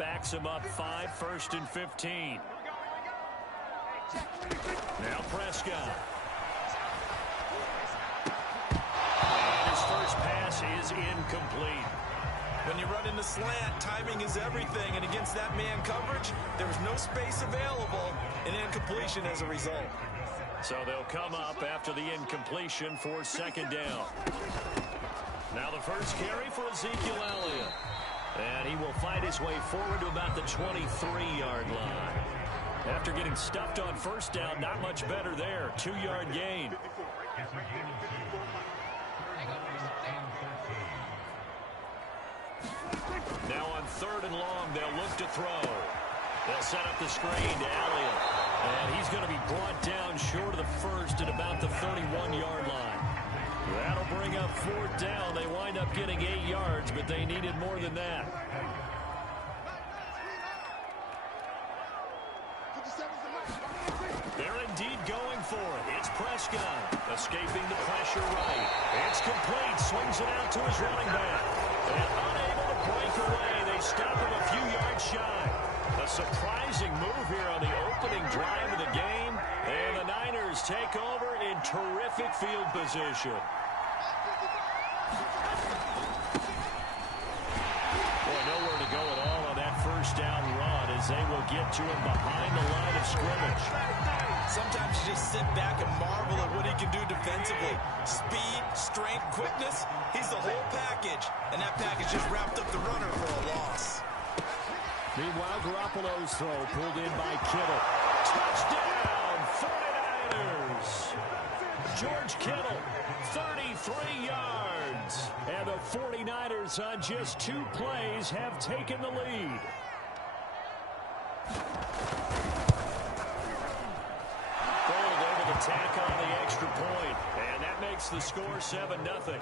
backs him up 5, 1st and 15. Now Prescott. His first pass is incomplete. When you run in the slant, timing is everything, and against that man coverage, there was no space available, and incompletion as a result. So they'll come up after the incompletion for 2nd down. Now the first carry for Ezekiel Elliott. And he will fight his way forward to about the 23-yard line. After getting stuffed on 1st down, not much better there. 2-yard gain. Now on 3rd and long, they'll look to throw. They'll set up the screen to Elliott. And he's going to be brought down short of the first at about the 31-yard line. That'll bring up 4th down. They wind up getting 8 yards, but they needed more than that. They're indeed going for it. It's Prescott escaping the pressure right. It's complete. Swings it out to his running back. And unable to break away. They stop him a few yards shy. A surprising move here on the opening drive of the game. And the Niners take over in terrific field position. Boy, nowhere to go at all on that 1st down run as they will get to him behind the line of scrimmage. Sometimes you just sit back and marvel at what he can do defensively. Speed, strength, quickness, he's the whole package. And that package just wrapped up the runner for a loss. Meanwhile, Garoppolo's throw pulled in by Kittle. Touchdown, 49ers! George Kittle, 33 yards. And the 49ers on just 2 plays have taken the lead. Gold over the tack on the extra point. And that makes the score 7-0.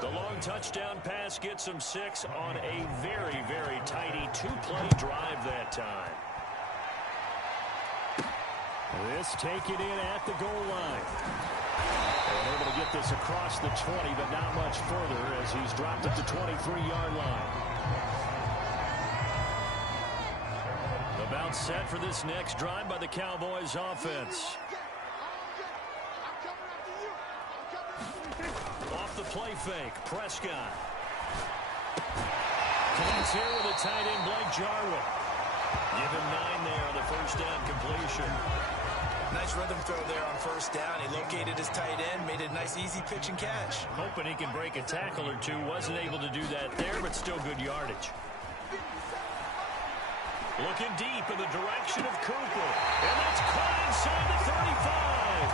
The long touchdown pass gets him 6 on a very, very tidy 2-play drive that time. This taken in at the goal line. And able to get this across the 20, but not much further as he's dropped at the 23-yard line. About set for this next drive by the Cowboys offense. Off the play fake, Prescott. Connects here with a tight end, Blake Jarwin. Give him 9 there on the 1st down completion. Nice rhythm throw there on 1st down. He located his tight end, made it a nice easy pitch and catch. Hoping he can break a tackle or two. Wasn't able to do that there, but still good yardage. Looking deep in the direction of Cooper. And that's caught inside the 35.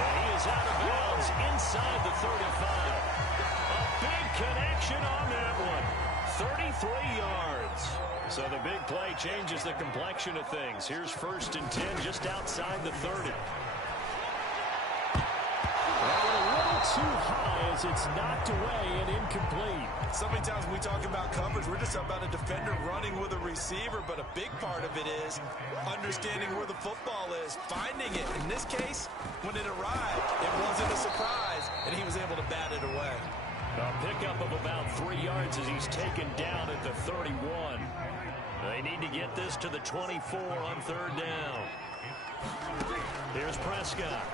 And he is out of bounds inside the 35. A big connection on that one. 33 yards. So the big play changes the complexion of things. Here's 1st and 10 just outside the 30. A little too high as it's knocked away and incomplete. So many times when we talk about coverage, we're just about a defender running with a receiver, but a big part of it is understanding where the football is, finding it. In this case, when it arrived, it wasn't a surprise, and he was able to bat it away. A pickup of about 3 yards as he's taken down at the 31. They need to get this to the 24 on 3rd down. Here's Prescott.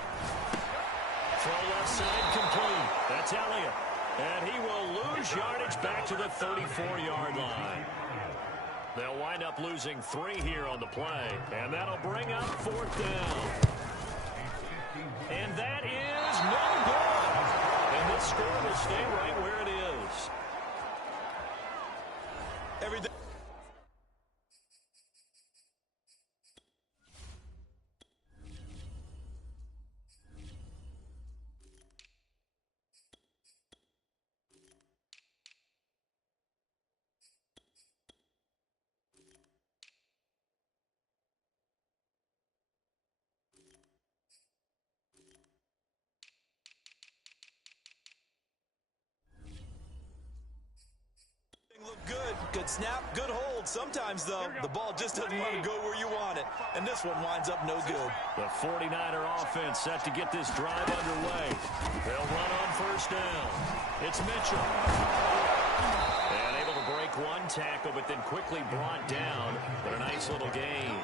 Throw left side complete. That's Elliott. And he will lose yardage back to the 34-yard line. They'll wind up losing 3 here on the play. And that'll bring up 4th down. And that is no good. And this score will stay right where it is. Everything. Look good. Good snap, good hold. Sometimes, though, the ball just doesn't want to go where you want it. And this one winds up no good. The 49er offense set to get this drive underway. They'll run on 1st down. It's Mitchell. And able to break 1 tackle, but then quickly brought down. But a nice little gain.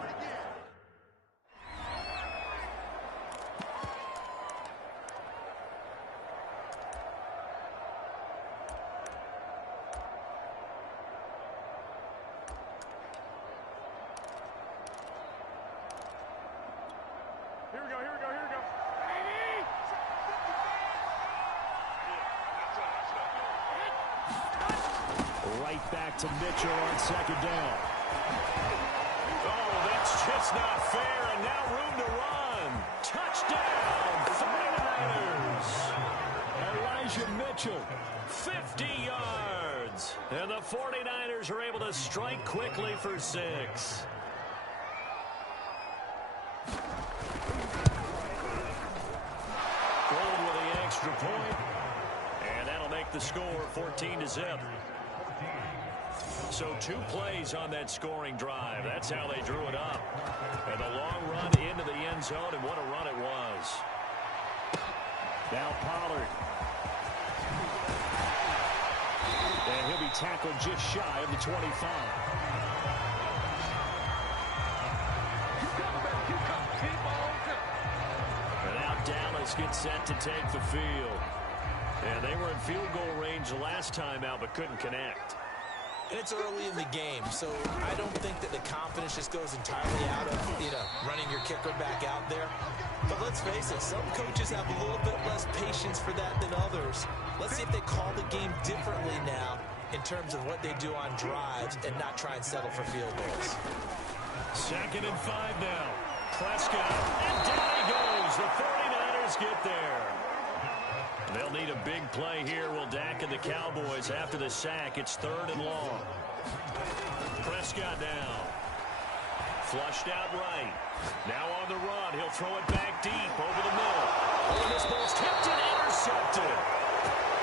Right back to Mitchell on second down. Oh, that's just not fair, and now room to run. Touchdown, 49ers. Elijah Mitchell, 50 yards. And the 49ers are able to strike quickly for 6. Gold with the extra point. And that'll make the score 14-0. So 2 plays on that scoring drive. That's how they drew it up. And the long run into the end zone, and what a run it was. Now Pollard. And he'll be tackled just shy of the 25. And now Dallas gets set to take the field. And they were in field goal range the last time out, but couldn't connect. And it's early in the game, so I don't think that the confidence just goes entirely out of, running your kicker back out there. But let's face it, some coaches have a little bit less patience for that than others. Let's see if they call the game differently now in terms of what they do on drives and not try and settle for field goals. 2nd and 5 now. Prescott, and down he goes. The 49ers get there. They'll need a big play here. Will Dak and the Cowboys after the sack. It's 3rd and long. Prescott down. Flushed out right. Now on the run. He'll throw it back deep over the middle. Oh, this ball's tipped and intercepted.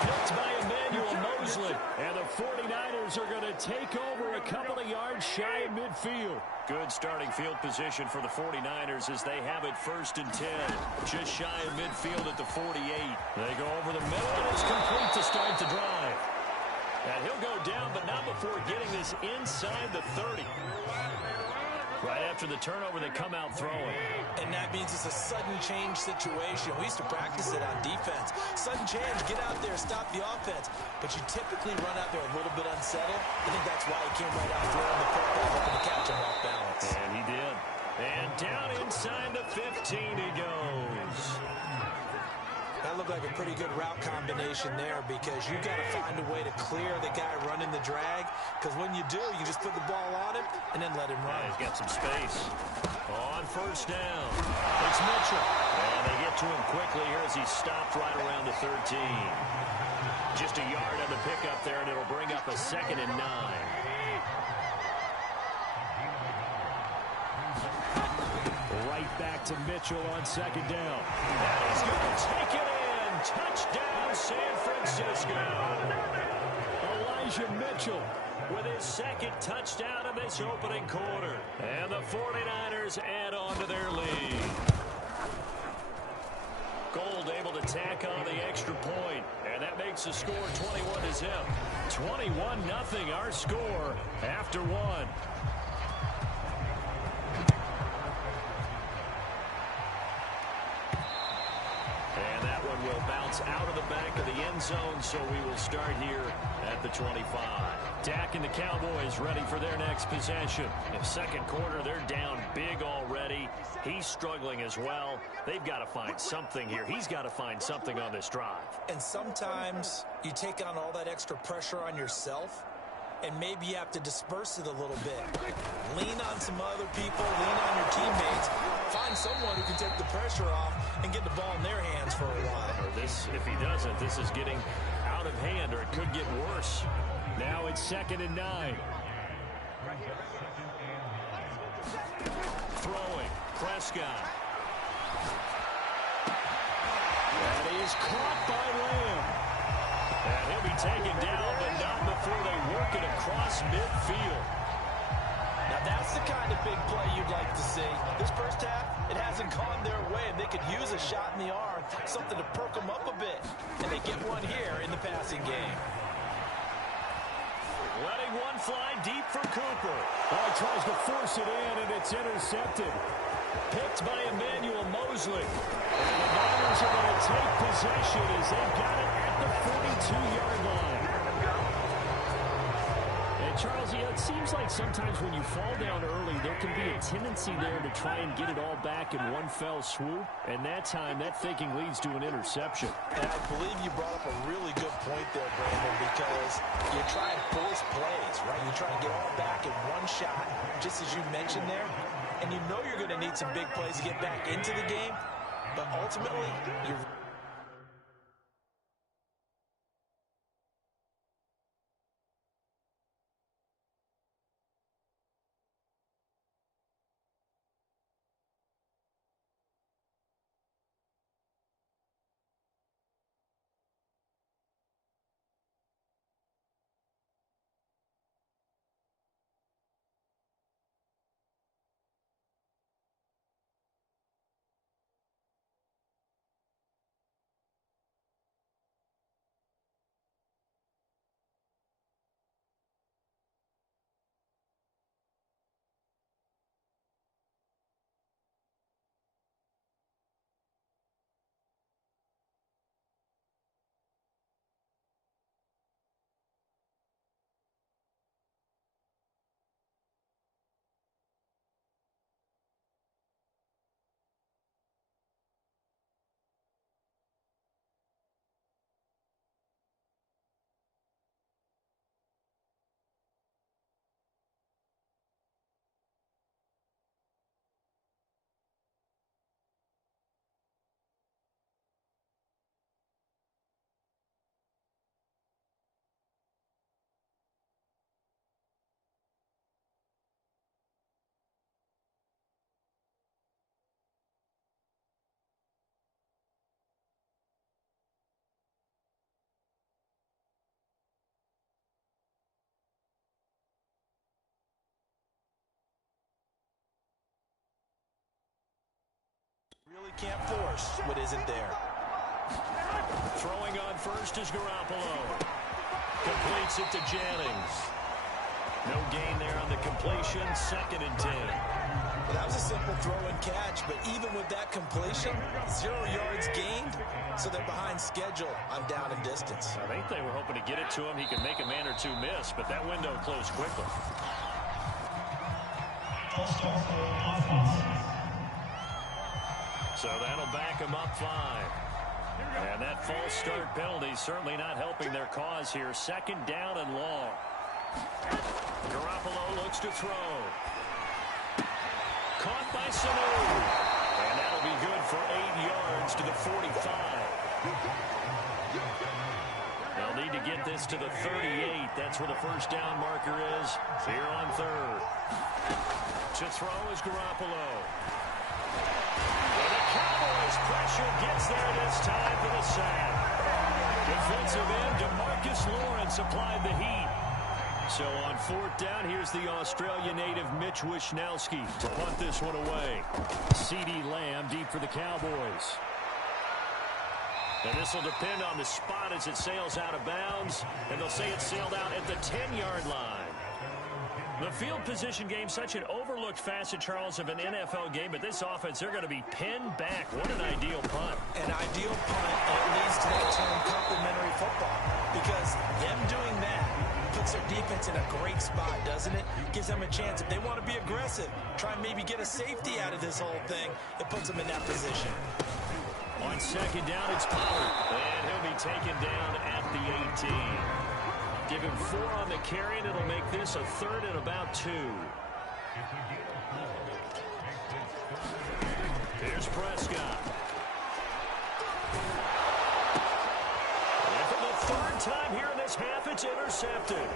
Picked by Emmanuel Mosley. And the 49ers are going to take over a couple of yards shy of midfield. Good starting field position for the 49ers as they have it 1st and 10. Just shy of midfield at the 48. They go over the middle, and it's complete to start the drive. And he'll go down, but not before getting this inside the 30. Right after the turnover, they come out throwing. And that means it's a sudden change situation. We used to practice it on defense. Sudden change, get out there, stop the offense. But you typically run out there a little bit unsettled. I think that's why he came right out throwing the football, hoping to catch him off balance. And he did. And down inside the 15 he goes. That looked like a pretty good route combination there because you got to find a way to clear the guy running the drag. Because when you do, you just put the ball on him and then let him run. Yeah, he's got some space. On 1st down, it's Mitchell. And they get to him quickly here as he's stopped right around the 13. Just a yard on the pickup there, and it'll bring up a 2nd and 9. Right back to Mitchell on 2nd down. And he's going to take it in. Touchdown, San Francisco. Elijah Mitchell with his 2nd touchdown of this opening quarter. And the 49ers add on to their lead. Gold able to tack on the extra point. And that makes the score 21-0. 21-0 our score after 1. Will bounce out of the back of the end zone, so we will start here at the 25. Dak and the Cowboys ready for their next possession. In 2nd quarter, they're down big already. He's struggling as well. They've got to find something here. He's got to find something on this drive. And sometimes you take on all that extra pressure on yourself, and maybe you have to disperse it a little bit. Lean on some other people, lean on your teammates. Find someone who can take the pressure off and get the ball in their hands for a while. Or this, if he doesn't, this is getting out of hand, or it could get worse. Now it's 2nd and 9. Throwing, Prescott. That is caught by Lamb. And he'll be taken down, but not before they work it across midfield. Now that's the kind of big play you'd like to see. This first half, it hasn't gone their way, and they could use a shot in the arm, something to perk them up a bit. And they get one here in the passing game. Letting one fly deep for Cooper. Oh, he tries to force it in, and it's intercepted. Picked by Emmanuel Mosley. And the Niners are going to take possession as they've got it at the 42-yard line. And Charles, it seems like sometimes when you fall down early, there can be a tendency there to try and get it all back in one fell swoop. And that time, that thinking leads to an interception. And I believe you brought up a really good point there, Brandon, because you try and force plays, right? You try and get all back in one shot, just as you mentioned there. And you know you're going to need some big plays to get back into the game. But ultimately, you're... Really can't force what isn't there. Throwing on first is Garoppolo. Completes it to Jennings. No gain there on the completion. 2nd and 10. Well, that was a simple throw and catch, but even with that completion, 0 yards gained, so they're behind schedule on down and distance. I think they were hoping to get it to him. He could make a man or two miss, but that window closed quickly. So that'll back him up 5. And that false start penalty certainly not helping their cause here. 2nd down and long. Garoppolo looks to throw. Caught by Sanu. And that'll be good for 8 yards to the 45. They'll need to get this to the 38. That's where the first down marker is. Here on 3rd. To throw is Garoppolo. Cowboys pressure gets there this time for the sack. Defensive end DeMarcus Lawrence applied the heat. So on 4th down, here's the Australia native Mitch Wishnowsky to punt this one away. CeeDee Lamb deep for the Cowboys. And this will depend on the spot as it sails out of bounds. And they'll say it sailed out at the 10-yard line. The field position game, such an overlooked facet, Charles, of an NFL game. But this offense, they're going to be pinned back. What an ideal punt. An ideal punt, and it leads to that term complementary football. Because them doing that puts their defense in a great spot, doesn't it? Gives them a chance. If they want to be aggressive, try and maybe get a safety out of this whole thing, it puts them in that position. On 2nd down, it's Pollard. And he'll be taken down at the 18. Give him 4 on the carry, and it'll make this a 3rd and about 2. Here's Prescott. And for the 3rd time here in this half, it's intercepted.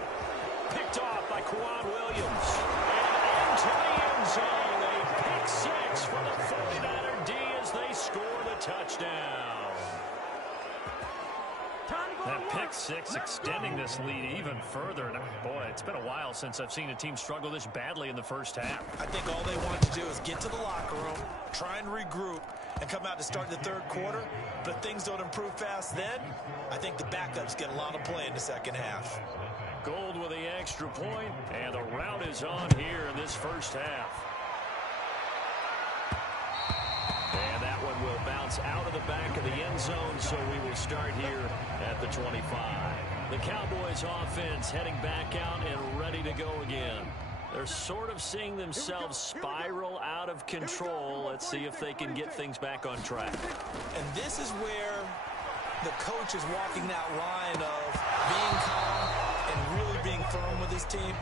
Picked off by Quan Williams. And into the end zone. A pick 6 for the 49er D as they score the touchdown. That pick 6 extending this lead even further. And boy, it's been a while since I've seen a team struggle this badly in the first half. I think all they want to do is get to the locker room, try and regroup, and come out to start the 3rd quarter. But if things don't improve fast then, I think the backups get a lot of play in the 2nd half. Gold with the extra point, and the rout is on here in this first half. And that one will bounce out of the back of the end zone, so we will start here at the 25. The Cowboys offense heading back out and ready to go again. They're sort of seeing themselves spiral out of control. Let's see if they can get things back on track. And this is where the coach is walking that line of being calm and really being firm with his team.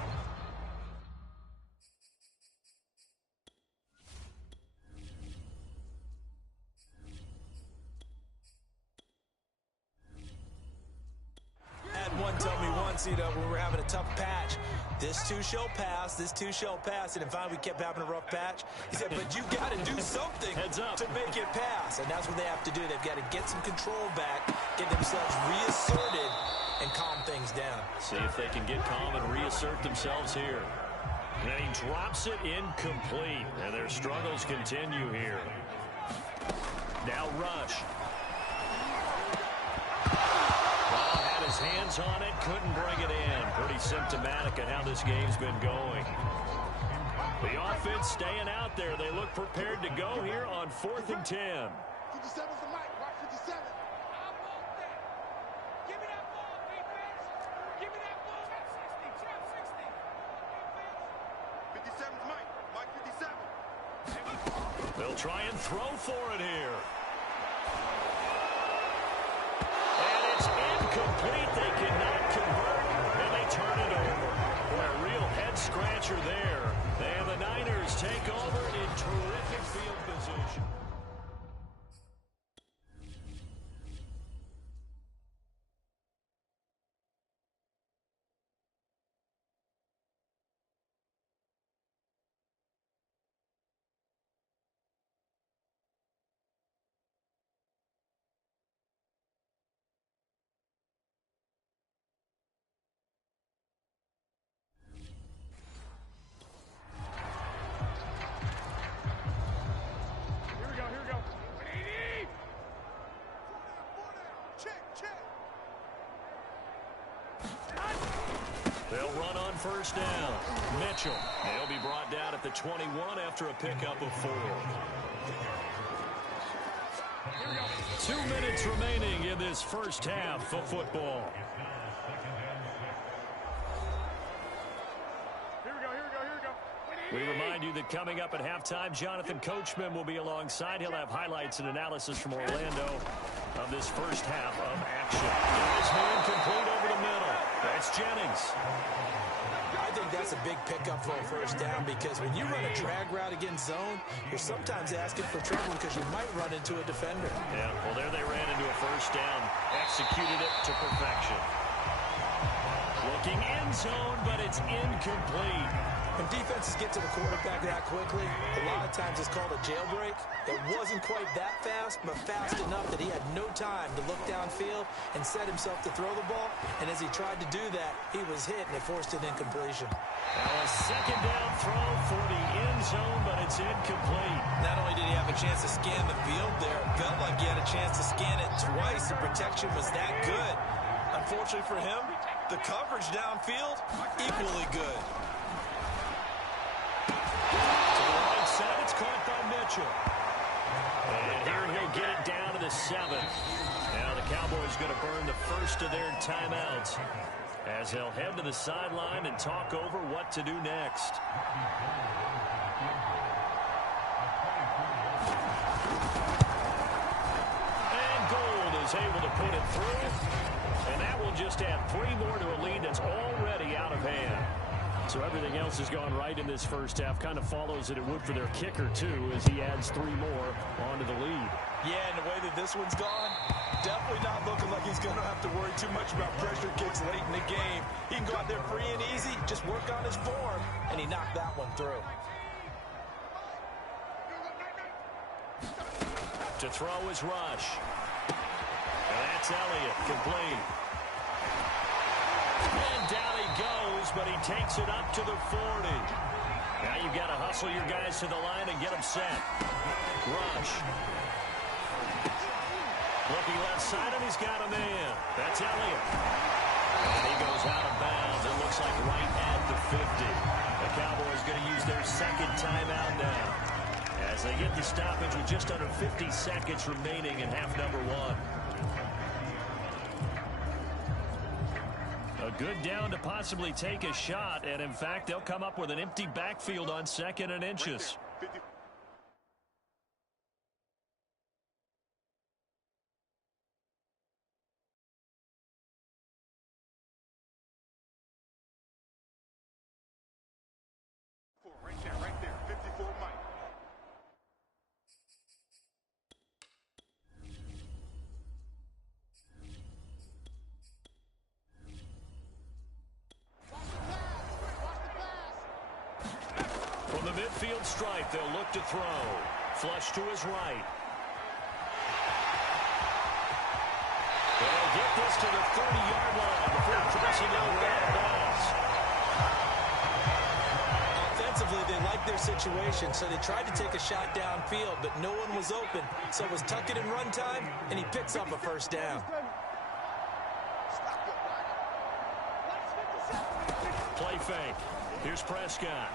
Had one tell me once, when we were having a tough patch, this too shall pass, this too shall pass. And finally we kept having a rough patch. He said, but you got to do something to make it pass. And that's what they have to do. They've got to get some control back, get themselves reasserted, and calm things down. See if they can get calm and reassert themselves here. And he drops it incomplete. And their struggles continue here. Now Rush. Had his hands on it, couldn't bring it in. Pretty symptomatic of how this game's been going. The offense staying out there. They look prepared to go here on 4th and 10. 57's the mic. Watch 57. I want that. Give me that ball, defense. Give me that ball. Trap 60. Trap 60. 57's mic. Mike 57. They'll try and throw for it here. Complete, they cannot convert, and they turn it over. Boy, a real head-scratcher there. And the Niners take over in terrific field position. They'll run on first down. Mitchell. They'll be brought down at the 21 after a pickup of 4. 2 minutes remaining in this first half of football. We remind you that coming up at halftime, Jonathan Coachman will be alongside. He'll have highlights and analysis from Orlando of this first half of action. His hand complete over the middle. That's Jennings. I think that's a big pickup for a first down because when you run a drag route against zone, you're sometimes asking for trouble because you might run into a defender. Yeah, well, there they ran into a first down. Executed it to perfection. Looking end zone, but it's incomplete. When defenses get to the quarterback that quickly, a lot of times it's called a jailbreak. It wasn't quite that fast, but fast enough that he had no time to look downfield and set himself to throw the ball. And as he tried to do that, he was hit, and it forced an incompletion. Now a second down throw for the end zone, but it's incomplete. Not only did he have a chance to scan the field there, it felt like he had a chance to scan it twice. The protection was that good. Unfortunately for him, the coverage downfield, equally good. It's caught by Mitchell. And here he'll get it down to the 7. Now the Cowboys going to burn the first of their timeouts as they'll head to the sideline and talk over what to do next. And Gold is able to put it through. And that will just add 3 more to a lead that's already out of hand. So everything else has gone right in this first half. Kind of follows that it would for their kicker, too, as he adds 3 more onto the lead. Yeah, and the way that this one's gone, definitely not looking like he's going to have to worry too much about pressure kicks late in the game. He can go out there free and easy, just work on his form, and he knocked that one through. To throw is Rush. And that's Elliott, complete. And down he goes, but he takes it up to the 40. Now you've got to hustle your guys to the line and get them set. Rush. Looking left side, and he's got a man. That's Elliott. And he goes out of bounds. It looks like right at the 50. The Cowboys going to use their second timeout now, as they get the stoppage with just under 50 seconds remaining in half number one. A good down to possibly take a shot, and in fact, they'll come up with an empty backfield on 2nd and inches. Right there, 54 Mike. From the midfield stripe, they'll look to throw. Flush to his right. They'll get this to the 30-yard line before crossing over out of bounds. Offensively, they liked their situation, so they tried to take a shot downfield, but no one was open. So it was tuck it and run time, and he picks up a first down. Play fake. Here's Prescott.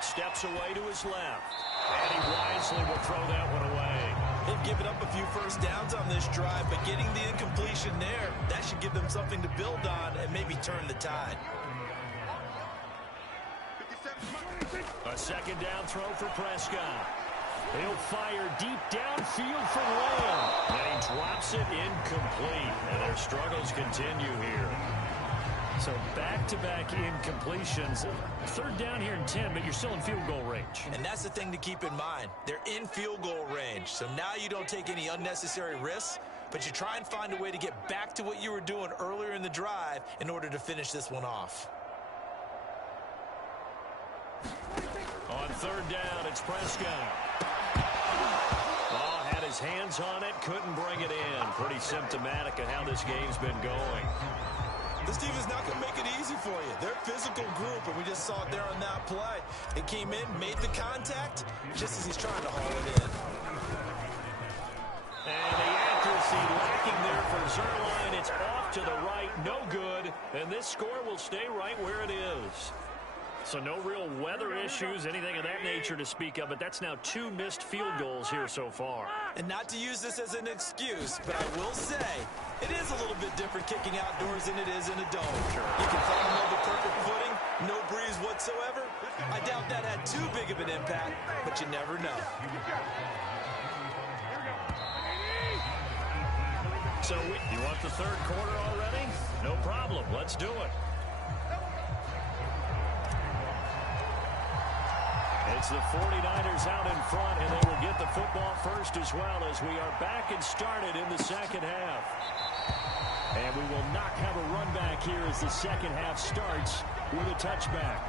Steps away to his left. And he wisely will throw that one away. They've given up a few first downs on this drive, but getting the incompletion there, that should give them something to build on and maybe turn the tide. A second down throw for Prescott. He'll fire deep downfield for Lamb. And he drops it incomplete. And their struggles continue here. So back-to-back incompletions. Third down here in 10, but you're still in field goal range. And that's the thing to keep in mind. They're in field goal range. So now you don't take any unnecessary risks, but you try and find a way to get back to what you were doing earlier in the drive in order to finish this one off. On third down, it's Prescott. Oh, had his hands on it, couldn't bring it in. Pretty symptomatic of how this game's been going. This team is not going to make it easy for you. They're a physical group, and we just saw it there on that play. It came in, made the contact, just as he's trying to haul it in. And the accuracy lacking there for Zuerlein. It's off to the right, no good, and this score will stay right where it is. So no real weather issues, anything of that nature to speak of, but that's now 2 missed field goals here so far. And not to use this as an excuse, but I will say it is a little bit different kicking outdoors than it is in a dome. You can find the perfect footing, no breeze whatsoever. I doubt that had too big of an impact, but you never know. So you want the third quarter already? No problem. Let's do it. It's the 49ers out in front, and they will get the football first as well as we are back and started in the second half. And we will not have a run back here as the second half starts with a touchback.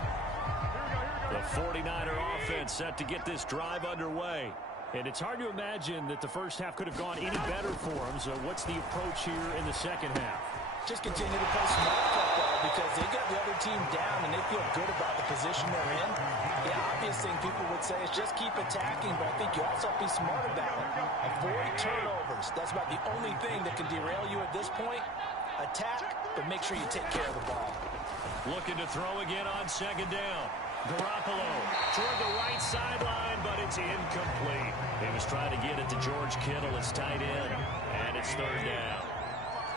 The 49er offense set to get this drive underway. And it's hard to imagine that the first half could have gone any better for them. So what's the approach here in the second half? Just continue to play smart football because they got the other team down and they feel good about the position they're in. The obvious thing people would say is just keep attacking, but I think you also have to be smart about it. Avoid turnovers. That's about the only thing that can derail you at this point. Attack, but make sure you take care of the ball. Looking to throw again on second down. Garoppolo toward the right sideline, but it's incomplete. He was trying to get it to George Kittle, his tight end, and it's third down.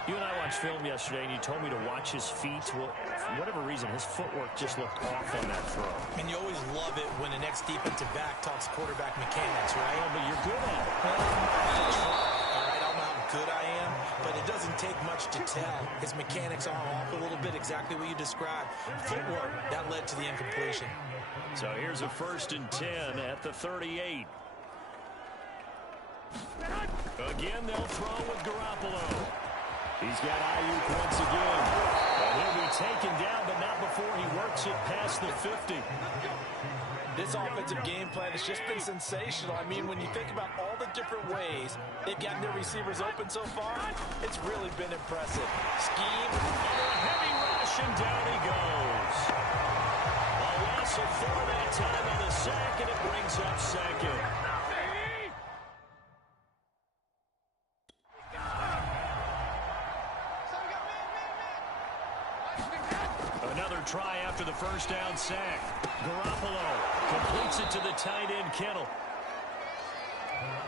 You and I watched film yesterday, and you told me to watch his feet. Well, for whatever reason, his footwork just looked off on that throw. And you always love it when the next defensive back talks quarterback mechanics, right? Oh, but you're good at it. All right, I don't know how good I am, but it doesn't take much to tell. His mechanics are off a little bit, exactly what you described. Footwork, that led to the incompletion. So here's a 1st and 10 at the 38. Again, they'll throw with Garoppolo. He's got Ayuk once again. And he'll be taken down, but not before he works it past the 50. This offensive game plan has just been sensational. I mean, when you think about all the different ways they've gotten their receivers open so far, it's really been impressive. Scheme. And a heavy rush, and down he goes. A loss of 4 that time on the sack, and it brings up second. after the first down sack. Garoppolo completes it to the tight end, Kittle.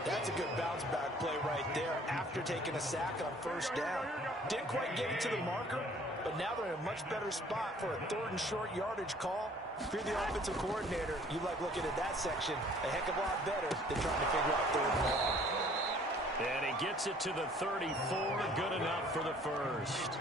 That's a good bounce back play right there after taking a sack on first down. Didn't quite get it to the marker, but now they're in a much better spot for a 3rd and short yardage call. If you're the offensive coordinator, you like looking at that section a heck of a lot better than trying to figure out 3rd and long. And he gets it to the 34, good enough for the first.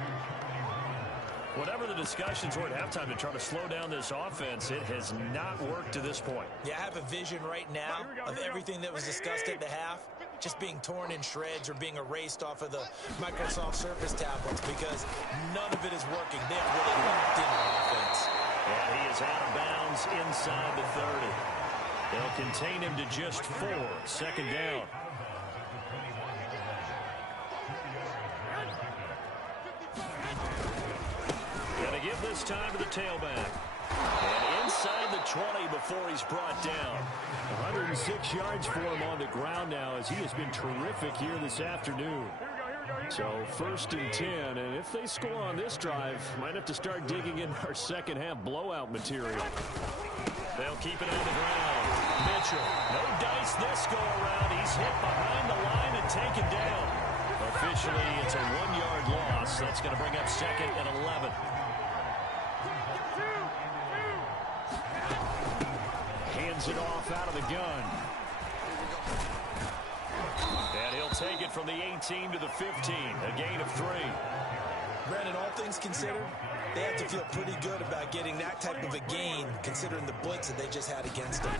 Whatever the discussions were at halftime to try to slow down this offense, it has not worked to this point. Yeah, I have a vision right now of everything that was discussed at the half just being torn in shreds or being erased off of the Microsoft Surface tablets because none of it is working. They're really locked in on offense. And he is out of bounds inside the 30. They'll contain him to just 4. Second down. Gonna give this time to the tailback. And inside the 20 before he's brought down. 106 yards for him on the ground now as he has been terrific here this afternoon. So 1st and 10, and if they score on this drive, might have to start digging in our second half blowout material. They'll keep it on the ground. Mitchell, no dice this go around. He's hit behind the line and taken down. Officially, it's a 1-yard loss. That's going to bring up 2nd and 11. Hands it off out of the gun. And he'll take it from the 18 to the 15, a gain of 3. Brandon, all things considered, they have to feel pretty good about getting that type of a gain considering the blitz that they just had against them.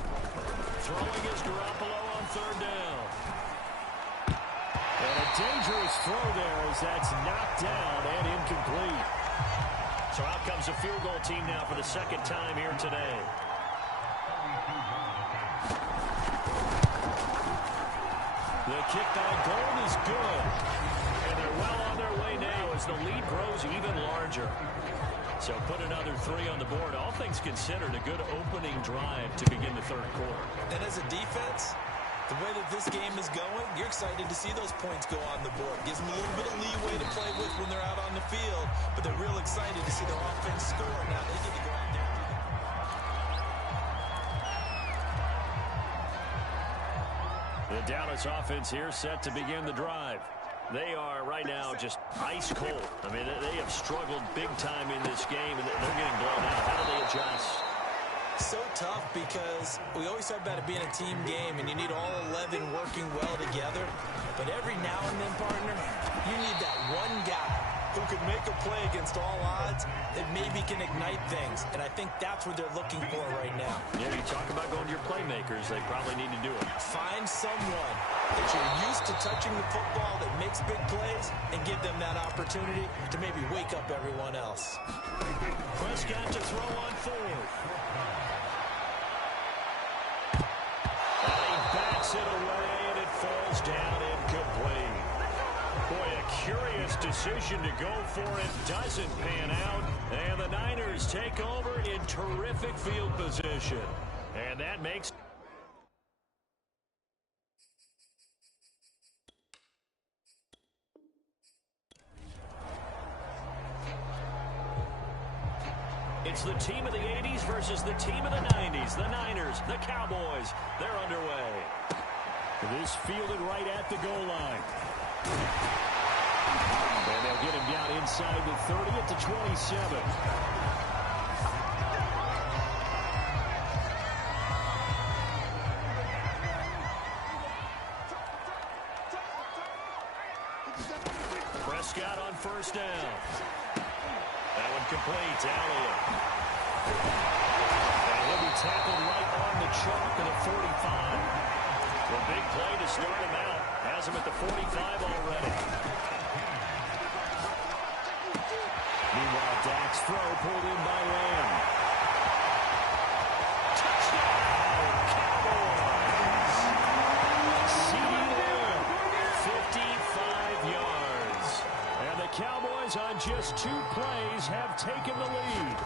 Throwing is Garoppolo on 3rd down. And a dangerous throw there as that's knocked down and incomplete. So out comes a field goal team now for the 2nd time here today. The kick by goal is good. And they're well on their way now as the lead grows even larger. So put another 3 on the board. All things considered, a good opening drive to begin the 3rd quarter. And as a defense, the way that this game is going, you're excited to see those points go on the board. Gives them a little bit of leeway to play with when they're out on the field, but they're real excited to see their offense score. Now they get to go out there and do that. The Dallas offense here set to begin the drive. They are right now just ice cold. I mean, they have struggled big time in this game, and they're getting blown out. How do they adjust? So tough because we always talk about it being a team game and you need all 11 working well together. But every now and then, partner, you need that one guy who could make a play against all odds that maybe can ignite things. And I think that's what they're looking for right now. Yeah, you talk about going to your playmakers. They probably need to do it. Find someone that you're used to touching the football that makes big plays and give them that opportunity to maybe wake up everyone else. Prescott to throw on 4th. Backs it away, and it falls down incomplete. Boy, a curious decision to go for it. Doesn't pan out, and the Niners take over in terrific field position. And that makes... It's the team of the 80s versus the team of the 90s. The Niners, the Cowboys, they're underway. This fielded right at the goal line. And they'll get him down inside the 30 at the 27. Prescott on 1st down. That one complete. Elliott. And he'll be tackled right on the chalk of the 45. The big play to start him out. Has him at the 45 already. Meanwhile, Dak's throw pulled in by Lamb. Touchdown, Cowboys. CeeDee Lamb, 55 yards. And the Cowboys on just 2 plays have taken the lead.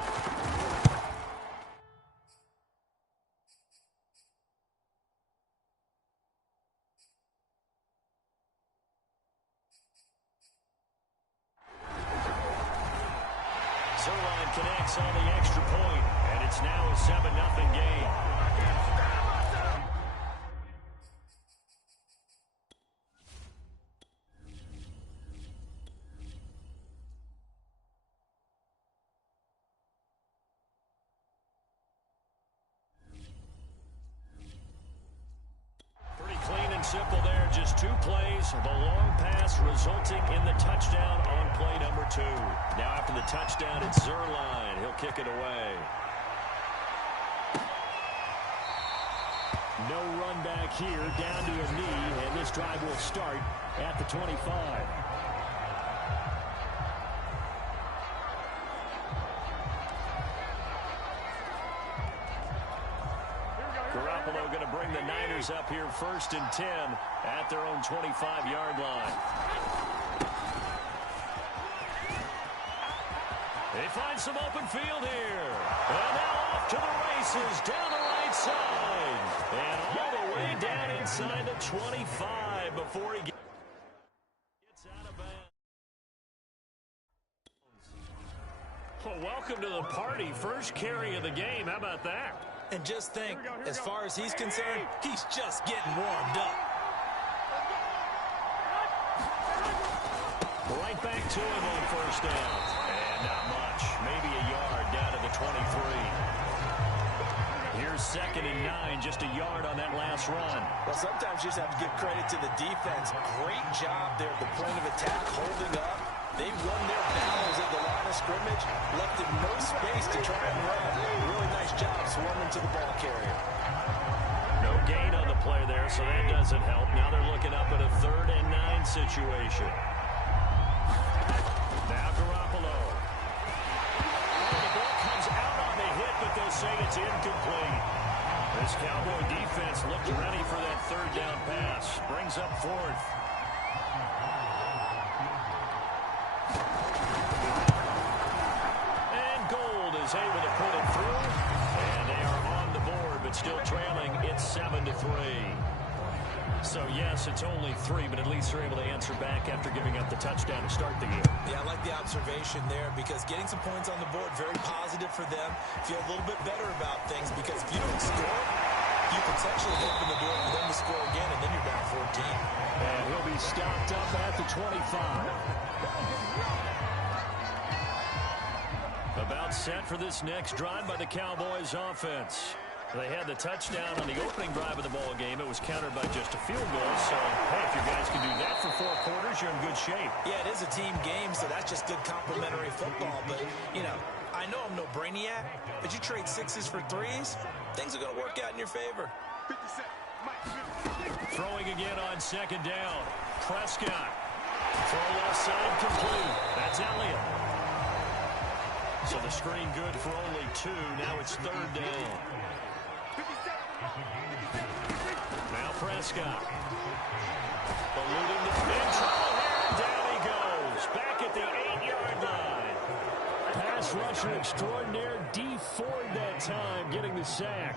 Zerline connects on the extra point, and it's now a 7-0 game. Simple there, just 2 plays. The long pass resulting in the touchdown on play number 2. Now after the touchdown, it's Zerline. He'll kick it away. No run back here, down to a knee, and this drive will start at the 25. Garoppolo going to bring the Niners up here 1st and 10 at their own 25-yard line. They find some open field here. And now off to the races down the right side. And all the way down inside the 25 before he gets out of bounds. Well, welcome to the party. First carry of the game. How about that? And just think, as far as he's concerned, he's just getting warmed up. Right back to him on 1st down. And not much. Maybe a yard down to the 23. Here's 2nd and 9. Just a yard on that last run. Well, sometimes you just have to give credit to the defense. Great job there at the point of attack, holding up. They won their battles at the line of scrimmage, left him no space to try and run. Really nice job swarming to the ball carrier. No gain on the play there, so that doesn't help. Now they're looking up at a 3rd and 9 situation. Now Garoppolo. The ball comes out on the hit, but they'll say it's incomplete. This Cowboy defense looked ready for that 3rd down pass. Brings up 4th. Is able to put it through, and they are on the board, but still trailing. It's 7-3. So yes, it's only 3, but at least they're able to answer back after giving up the touchdown to start the game. Yeah, I like the observation there, because getting some points on the board, very positive for them. Feel a little bit better about things, because if you don't score, you potentially open the door for them to score again, and then you're down 14. And he'll be stopped up at the 25. About set for this next drive by the Cowboys offense. They had the touchdown on the opening drive of the ball game. It was countered by just a field goal. So, hey, if you guys can do that for 4 quarters, you're in good shape. Yeah, it is a team game, so that's just good complimentary football. But, you know, I know I'm no brainiac, but you trade 6s for 3s, things are going to work out in your favor. Throwing again on 2nd down. Prescott. Throw left side complete. That's Elliott. So the screen good for only 2. Now it's 3rd down. Now Prescott. Eluding the trouble here, and down he goes. Back at the 8-yard line. Pass rusher extraordinaire. D Ford that time getting the sack.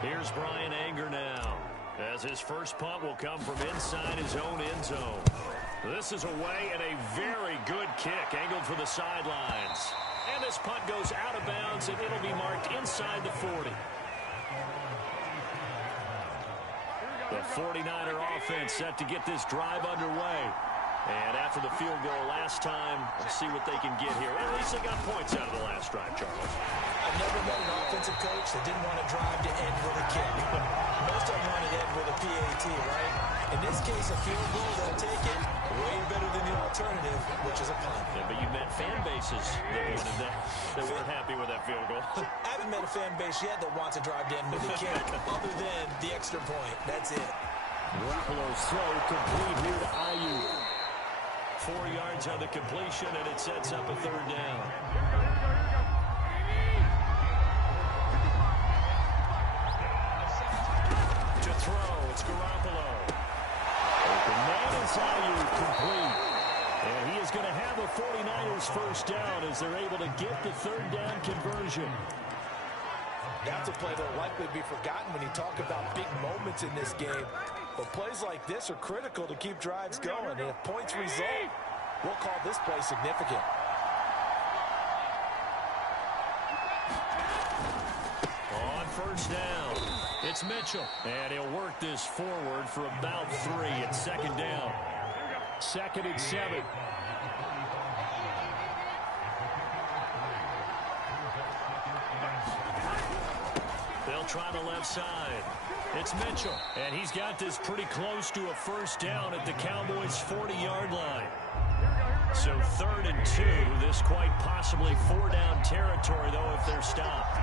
Here's Brian Anger now, as his first punt will come from inside his own end zone. This is away and a very good kick, angled for the sidelines. And this punt goes out of bounds, and it'll be marked inside the 40. The 49er offense set to get this drive underway. And after the field goal last time, we'll see what they can get here. At least they got points out of the last drive, Charles. I've never met an offensive coach that didn't want to drive to end with a kick. Most of them want to end with a PAT, right? In this case, a field goal, they'll take it. Way better than the alternative, which is a punt. Yeah, but you've met fan bases that wanted that weren't happy with that field goal. I haven't met a fan base yet that wants to drive to end with a kick, other than the extra point. That's it. Garoppolo's throw complete here to Ayuk. 4 yards on the completion, and it sets up a 3rd down. To throw, it's Garoppolo. Open man is Ayuk, complete. And he is going to have a 49ers first down as they're able to get the 3rd down conversion. That's a play that will likely be forgotten when you talk about big moments in this game. But plays like this are critical to keep drives going. And if points result, we'll call this play significant. first down. It's Mitchell. And he'll work this forward for about 3. It's second down. 2nd and 7. They'll try the left side. It's Mitchell. And he's got this pretty close to a first down at the Cowboys' 40-yard line. So 3rd and 2. This quite possibly 4-down territory, though, if they're stopped.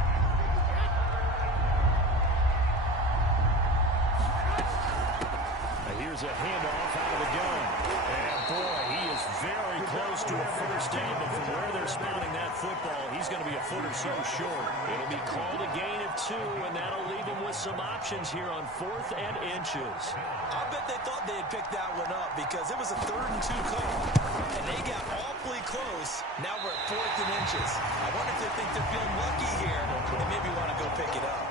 Here's a handoff out of the gun. And, boy, he is very close to a first down, but from where they're spotting that football, he's going to be a foot or so short. It'll be called a gain of 2, and that'll leave him with some options here on 4th and inches. I bet they thought they had picked that one up because it was a 3rd and 2 call, and they got awfully close. Now we're at 4th and inches. I wonder if they think they're feeling lucky here and maybe want to go pick it up.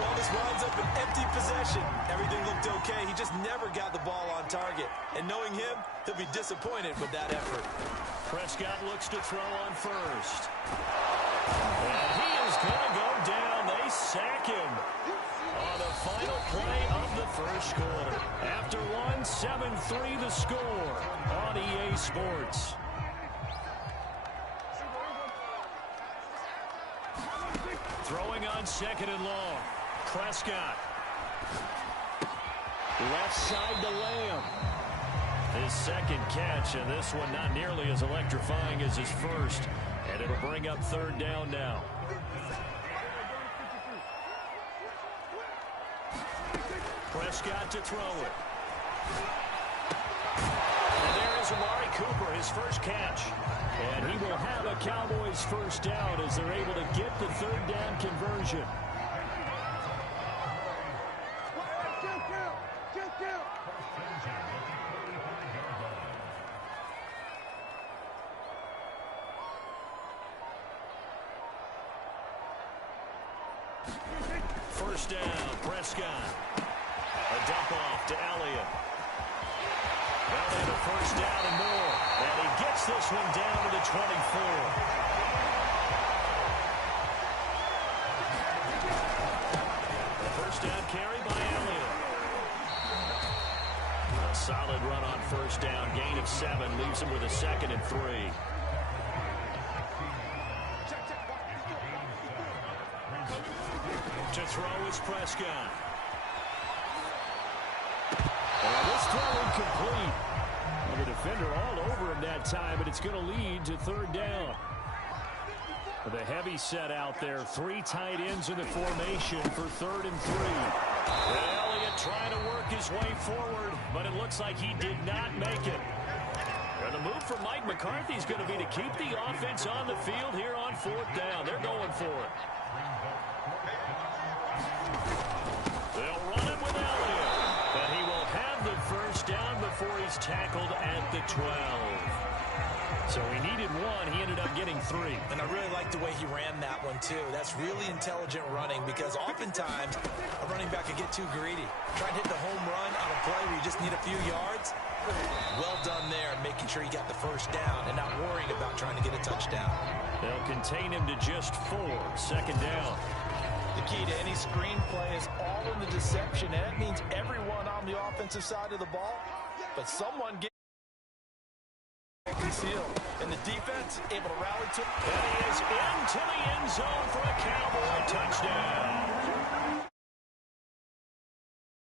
Well, this winds up an empty possession. Everything looked okay. He just never got the ball on target. And knowing him, he'll be disappointed with that effort. Prescott looks to throw on first. And he is going to go down. They sack him on the final play of the first quarter. After 1, 7-3 the score on EA Sports. Throwing on 2nd and long. Prescott. Left side to Lamb. His 2nd catch, and this one not nearly as electrifying as his first. And it'll bring up 3rd down now. Prescott to throw it. And there is Amari Cooper, his first catch. And he will have a Cowboys first down as they're able to get the 3rd down conversion. First down, Prescott. A dump off to Elliott. Well, they have a first down and more. And he gets this one down to the 24. A first down carry by Elliott. A solid run on first down. Gain of 7 leaves him with a 2nd and 3. To throw is Prescott. And this throw incomplete. Well, the defender all over him that time, but it's going to lead to 3rd down. The heavy set out there. 3 tight ends in the formation for 3rd and 3. And Elliott trying to work his way forward, but it looks like he did not make it. And the move from Mike McCarthy is going to be to keep the offense on the field here on 4th down. They're going for it. They'll run it with Elliott. But he will have the first down before he's tackled at the 12. So he needed 1. He ended up getting 3. And I really like the way he ran that one, too. That's really intelligent running because oftentimes a running back can get too greedy. Try to hit the home run on a play where you just need a few yards. Well done there, making sure you got the first down and not worrying about trying to get a touchdown. They'll contain him to just 4. 2nd down. The key to any screenplay is all in the deception, and that means everyone on the offensive side of the ball, but someone gets concealed. And the defense able to rally to. And he is into the end zone for a count.